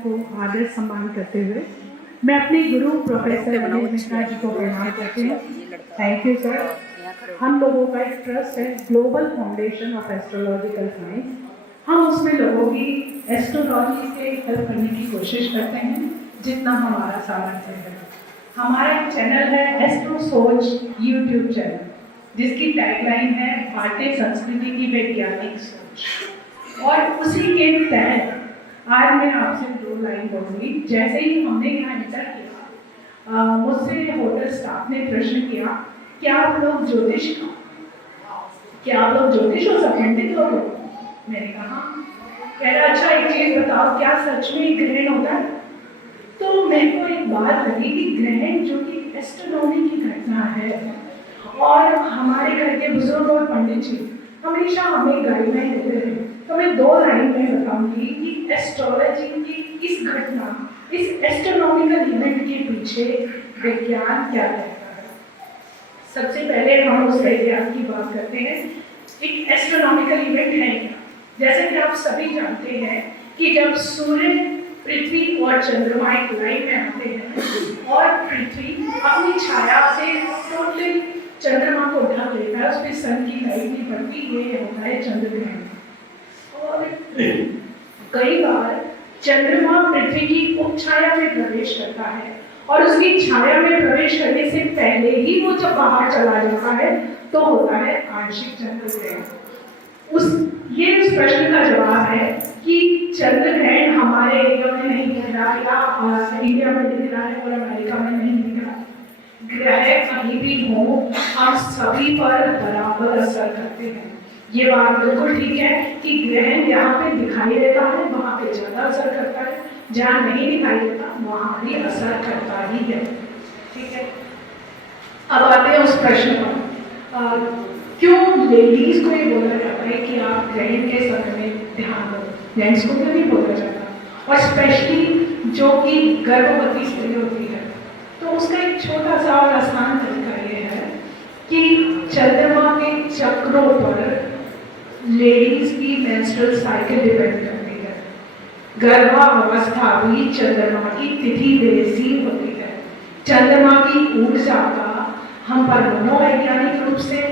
को आदर सम्मान करते हुए मैं अपने गुरु प्रोफेसर अनिल मिश्रा जी को प्रणाम करती हूँ। Thank you sir. हम लोगों का एक ट्रस्ट है global foundation of astrological science. हम उसमें लोगों की एस्ट्रोलॉजी से हेल्प करने की कोशिश करते हैं जितना हमारा सामर्थ्य है। हमारा चैनल है एस्ट्रो सोच यूट्यूब चैनल, जिसकी टैगलाइन है भारतीय संस्कृति की वैज्ञानिक सोच। और उसी के तहत आज मैं आपसे 2 लाइन बोलूँगी। जैसे ही हमने यहाँ एंटर किया, मुझसे होटल स्टाफ ने प्रश्न किया कि आप लोग ज्योतिष हो, सब पंडित लोग हो? मैंने कहा, कह रहा अच्छा एक चीज़ बताओ, क्या सच में ग्रहण होता है? तो मेरे को एक बात लगी कि ग्रहण जो कि एस्ट्रोनॉमी की घटना है, और हमारे घर के बुजुर्ग और पंडित जी हमेशा हमें गाइडलाइन देते हैं। तो मैं 2 लाइन में बताऊंगी कि एस्ट्रोलॉजी की इस घटना, इस एस्ट्रोनॉमिकल इवेंट के पीछे विज्ञान क्या कहता है। सबसे पहले हम उस विज्ञान की बात करते हैं। एक एस्ट्रोनॉमिकल इवेंट है क्या? जैसे कि आप सभी जानते हैं कि जब सूर्य, पृथ्वी और चंद्रमा एक लाइन में आते हैं और पृथ्वी अपनी छाया से टोटली चंद्रमा को ढक लेता है, उस पर सन की लाइट नहीं पड़ती, ये होता है चंद्र ग्रहण। और कई बार चंद्रमा पृथ्वी की उपछाया में प्रवेश करता है और उसकी छाया में प्रवेश करने से पहले ही वो जब बाहर चला जाता है तो होता है आंशिक चंद्र ग्रहण। ये उस प्रश्न का जवाब है कि चंद्र ग्रहण हमारे एरिया में नहीं दिख रहा या इंडिया में दिख रहा है और अमेरिका में नहीं दिख रहा। ग्रह कहीं भी हो, हम सभी पर बराबर असर करते हैं। ये बात बिल्कुल ठीक है कि ग्रहण यहाँ पे दिखाई देता है, वहाँ पे ज्यादा असर करता है, जहाँ नहीं दिखाई देता वहाँ भी असर करता ही है। ठीक है, अब आते हैं उस प्रश्न पर, क्यों लेडीज को ये बोला जाता है कि आप ग्रहण के समय में ध्यान दो, जेंट्स को क्यों नहीं बोला जाता? और स्पेशली जो कि गर्भवती स्त्री होती है, तो उसका एक छोटा सा और आसान तरीका ये है कि चंद्रमा के चक्रों पर लेडीज की मेंस्ट्रुअल साइकिल डिपेंड करती है। गर्भावस्था भी चंद्रमा की तिथि बेसी होती है। चंद्रमा की ऊर्जा का हम पर मनोवैज्ञानिक रूप से,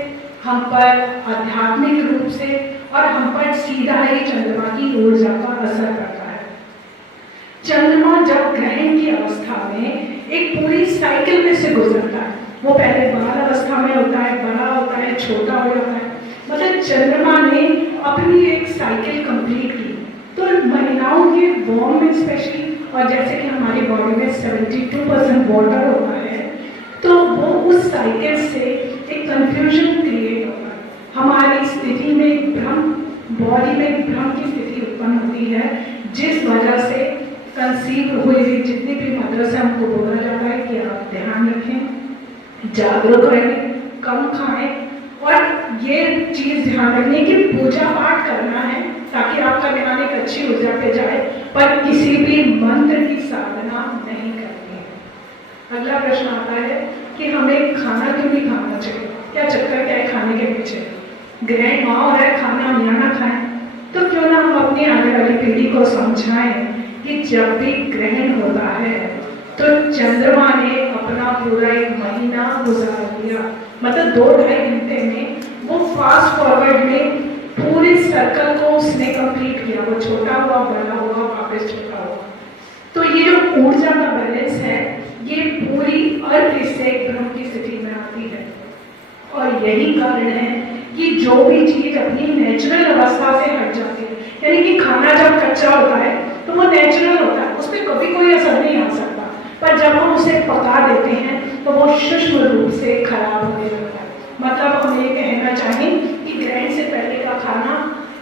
हम पर आध्यात्मिक रूप से और हम पर सीधा ही चंद्रमा की ऊर्जा का असर करता है। चंद्रमा जब ग्रहण की अवस्था में एक पूरी साइकिल में से गुजरता है, वो पहले बाल अवस्था में होता है, बड़ा होता है, छोटा हो जाता है, मतलब चंद्रमा ने अपनी एक साइकिल कंप्लीट की। तो महिलाओं के वॉर्म में स्पेशली, और जैसे कि हमारी बॉडी में 72% वाटर होता है, तो वो उस साइकिल से एक कंफ्यूजन क्रिएट होता है। हमारी स्थिति में एक भ्रम, बॉडी में एक भ्रम की स्थिति उत्पन्न होती है, जिस वजह से कंसीव हुई जितनी भी मदर से हमको बोला जाता है कि आप ध्यान रखें, जागरूक रहें, कम खाएं, और ये चीज ध्यान रखने की पूजा पाठ करना है ताकि आपका ध्यान एक अच्छी ऊर्जा पे जाए, पर किसी भी मंत्र की साधना नहीं करनी है। अगला प्रश्न आता है कि हमें खाना क्यों नहीं खाना चाहिए, क्या चक्कर क्या है खाने के पीछे? ग्रहण हो रहा है, खाना हम यहाँ ना खाएं, तो क्यों ना हम अपनी आने वाली पीढ़ी को समझाएं कि जब भी ग्रहण होता है तो चंद्रमा ने अपना पूरा एक महीना गुजार लिया, मतलब 2-2.5 घंटे में वो फास्ट फॉरवर्ड में पूरे सर्कल को उसने कंप्लीट किया। वो छोटा हुआ, बड़ा हुआ, वापस छोटा हुआ। तो ये जो ऊर्जा का बैलेंस है, ये पूरी अर्थ इससे भ्रम की स्थिति में आती है। और यही कारण है कि जो भी चीज अपनी नेचुरल अवस्था से हट जाती है, यानी कि खाना जब कच्चा होता है तो वो नेचुरल होता है, उस पर कभी कोई असर नहीं आ सकता, पर जब हम उसे पका देते हैं तो वो सूक्ष्म रूप से खराब होने लगता है। मतलब हम ये कहना चाहें कि ग्रहण से पहले का खाना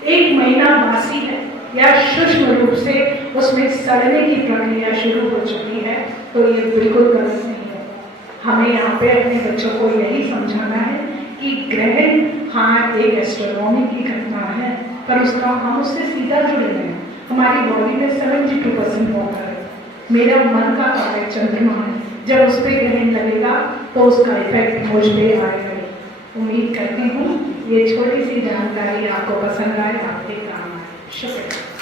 1 महीना बासी है या सूक्ष्म रूप से उसमें सड़ने की प्रक्रिया शुरू हो चुकी है, तो ये बिल्कुल गलत नहीं है। हमें यहाँ पे अपने बच्चों को यही समझाना है कि ग्रहण हाँ एक एस्ट्रोनॉमी की घटना है, पर उसका हम उससे सीधा जुड़े हैं। हमारी बॉडी में 72% वाटर है, मेरा मन का कार्य चंद्रमा है, जब उस पर ग्रहण लगेगा तो उसका इफेक्ट मुझ पे आएगा। उम्मीद करती हूँ ये छोटी सी जानकारी आपको पसंद आए, आपके काम आए। शुक्रिया।